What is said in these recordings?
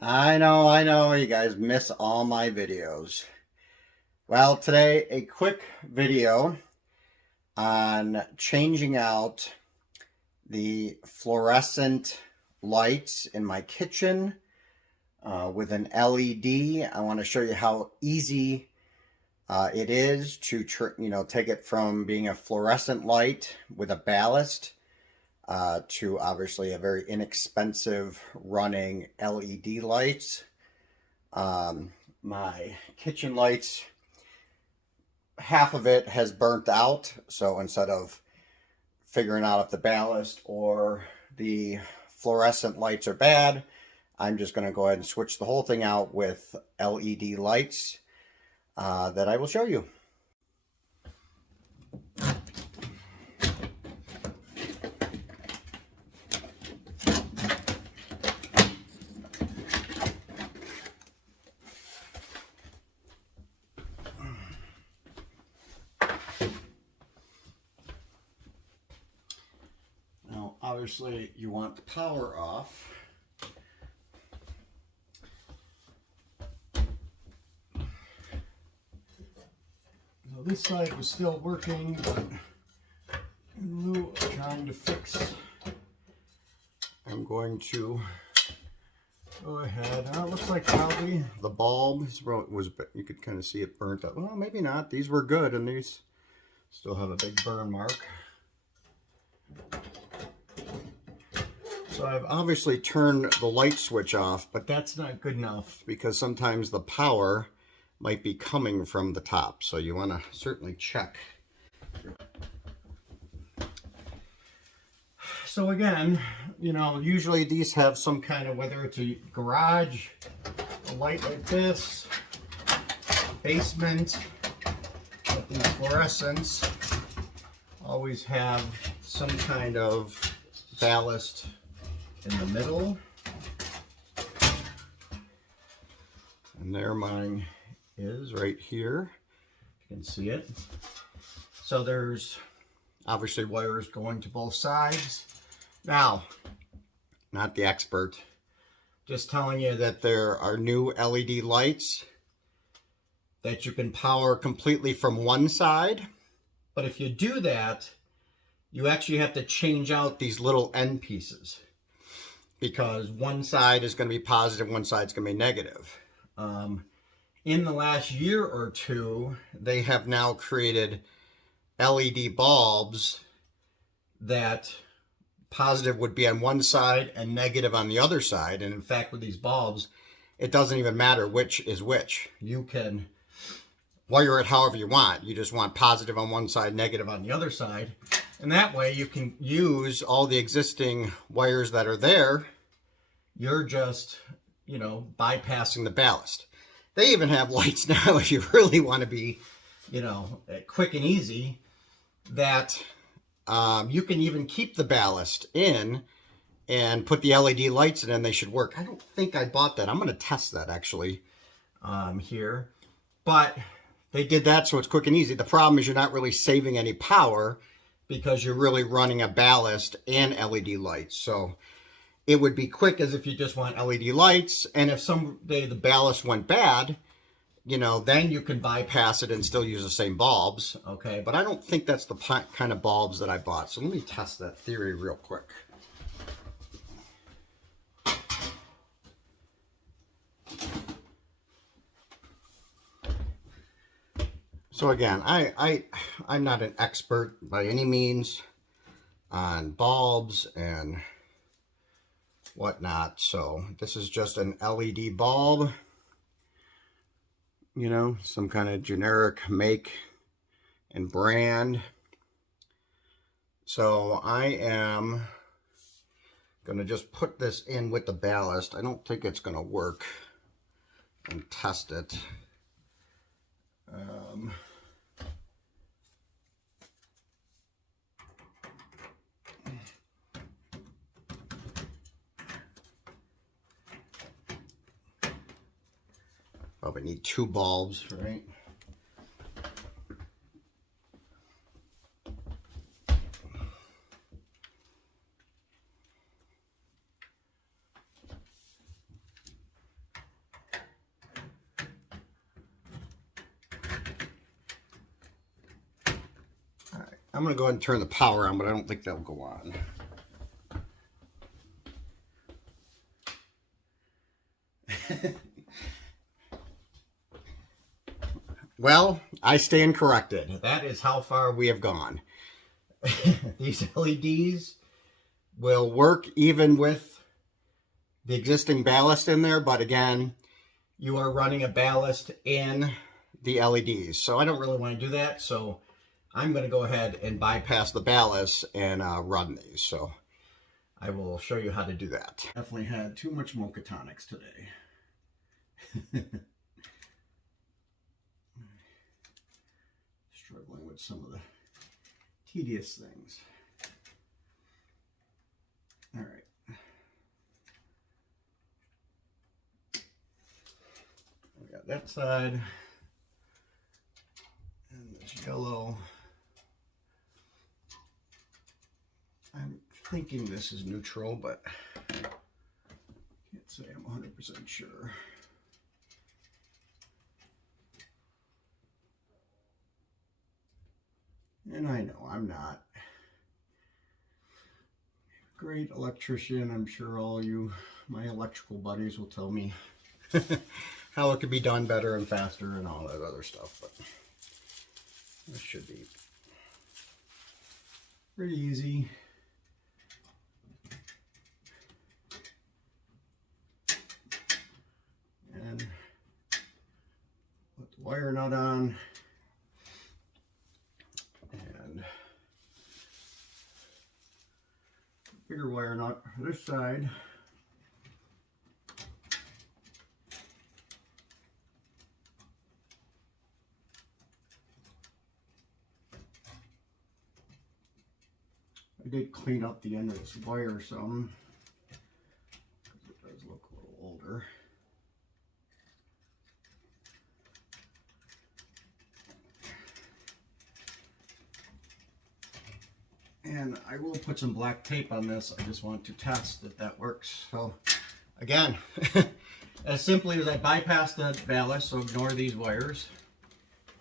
I know, you guys miss all my videos. Well, today a quick video on changing out the fluorescent lights in my kitchen with an LED. I want to show you how easy it is to take it from being a fluorescent light with a ballast to obviously a very inexpensive running LED lights. My kitchen lights, half of it has burnt out, so instead of figuring out if the ballast or the fluorescent lights are bad, I'm just going to go ahead and switch the whole thing out with LED lights that I will show you. Now, obviously, you want the power off. So this side was still working, but in lieu of trying to fix, I'm going to go ahead. It looks like probably the bulb was, you could kind of see it burnt up. Well, maybe not. These were good, and these still have a big burn mark. So I've obviously turned the light switch off, but that's not good enough because sometimes the power might be coming from the top. So you want to certainly check. So again, usually these have some kind of, whether it's a garage, a light like this, basement, but these fluorescents always have some kind of ballast in the middle. And there mine is right here. You can see it. So there's obviously wires going to both sides. Now, not the expert, just telling you that there are new LED lights that you can power completely from one side. But if you do that, you actually have to change out these little end pieces because one side is going to be positive, one side is going to be negative. In the last year or two, they have now created LED bulbs that positive would be on one side and negative on the other side. And in fact, with these bulbs, it doesn't even matter which is which. You can wire it however you want. You just want positive on one side, negative on the other side. And that way you can use all the existing wires that are there. You're just, bypassing the ballast. They even have lights now, if you really want to be, quick and easy, that you can even keep the ballast in and put the LED lights in and they should work. I don't think I bought that. I'm going to test that actually here. But they did that so it's quick and easy. The problem is you're not really saving any power because you're really running a ballast and LED lights. So it would be quick as if you just want LED lights. And if someday the ballast went bad, then you can bypass it and still use the same bulbs. Okay, but I don't think that's the kind of bulbs that I bought. So let me test that theory real quick. So again, I'm not an expert by any means on bulbs and whatnot. So this is just an LED bulb, some kind of generic make and brand. So I am going to just put this in with the ballast. I don't think it's going to work, and test it. Probably need 2 bulbs, right? I'm going to go ahead and turn the power on, but I don't think that'll go on. Well, I stand corrected. That is how far we have gone. These LEDs will work even with the existing ballast in there, but again, you are running a ballast in the LEDs. So I don't really want to do that. So I'm going to go ahead and bypass the ballast and run these. So I will show you how to do that. Definitely had too much mocha tonics today. Struggling with some of the tedious things. All right. We got that side. And this yellow. I'm thinking this is neutral, but can't say I'm 100% sure. And I know I'm not a great electrician. I'm sure all you, my electrical buddies, will tell me how it could be done better and faster and all that other stuff. But this should be pretty easy. And put the wire nut on. And bigger wire nut for this side. I did clean up the end of this wire some, because it does look a little older. And I will put some black tape on this. I just want to test that that works. So again, as simply as I bypass the ballast, so ignore these wires,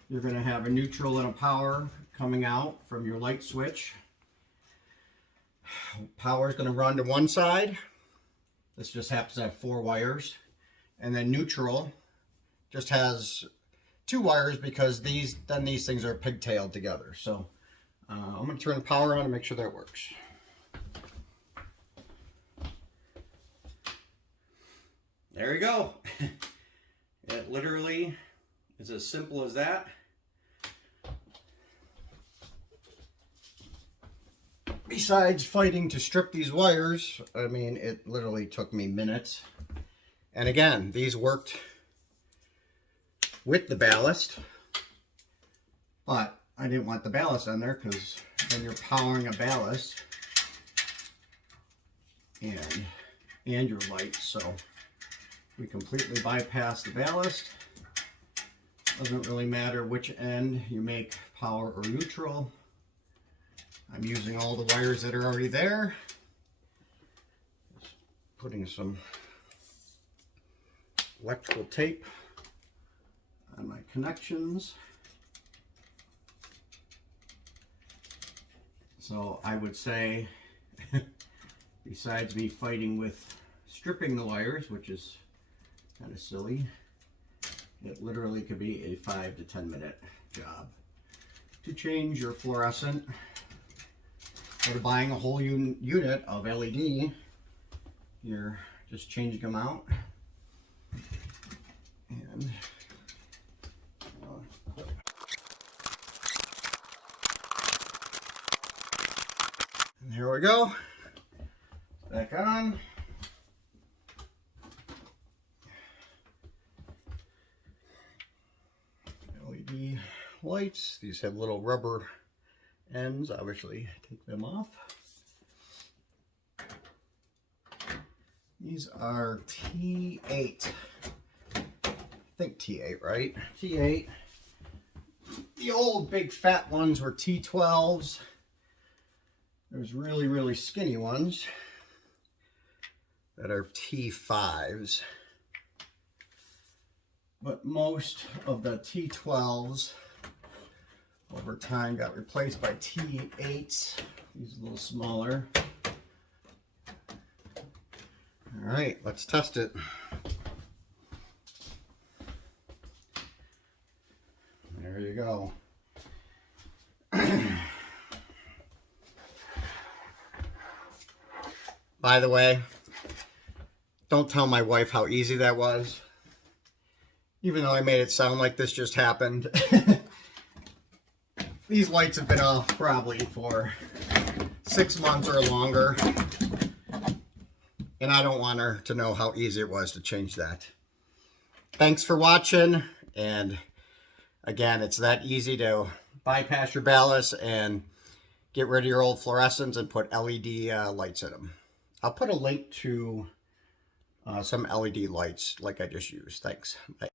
you're going to have a neutral and a power coming out from your light switch. Power is going to run to one side. This just happens to have 4 wires. And then neutral just has 2 wires because these things are pigtailed together. So I'm going to turn the power on and make sure that works. There you go. It literally is as simple as that. Besides fighting to strip these wires, I mean, it literally took me minutes. And again, these worked with the ballast, but I didn't want the ballast on there because then you're powering a ballast and your light. So we completely bypass the ballast. Doesn't really matter which end you make power or neutral. I'm using all the wires that are already there. Just putting some electrical tape on my connections. So I would say, besides me fighting with stripping the wires, which is kind of silly, it literally could be a 5 to 10 minute job. To change your fluorescent, or buying a whole unit of LED, you're just changing them out. And here we go. Back on. LED lights. These have little rubber ends. Obviously, take them off. These are T8. I think T8, right? T8. The old big fat ones were T12s. There's really, really skinny ones that are T5s. But most of the T12s over time got replaced by T8. These are a little smaller. All right, let's test it. There you go. By the way, don't tell my wife how easy that was. Even though I made it sound like this just happened. These lights have been off probably for 6 months or longer. And I don't want her to know how easy it was to change that. Thanks for watching. And again, it's that easy to bypass your ballast and get rid of your old fluorescents and put LED lights in them. I'll put a link to some LED lights like I just used. Thanks. Bye.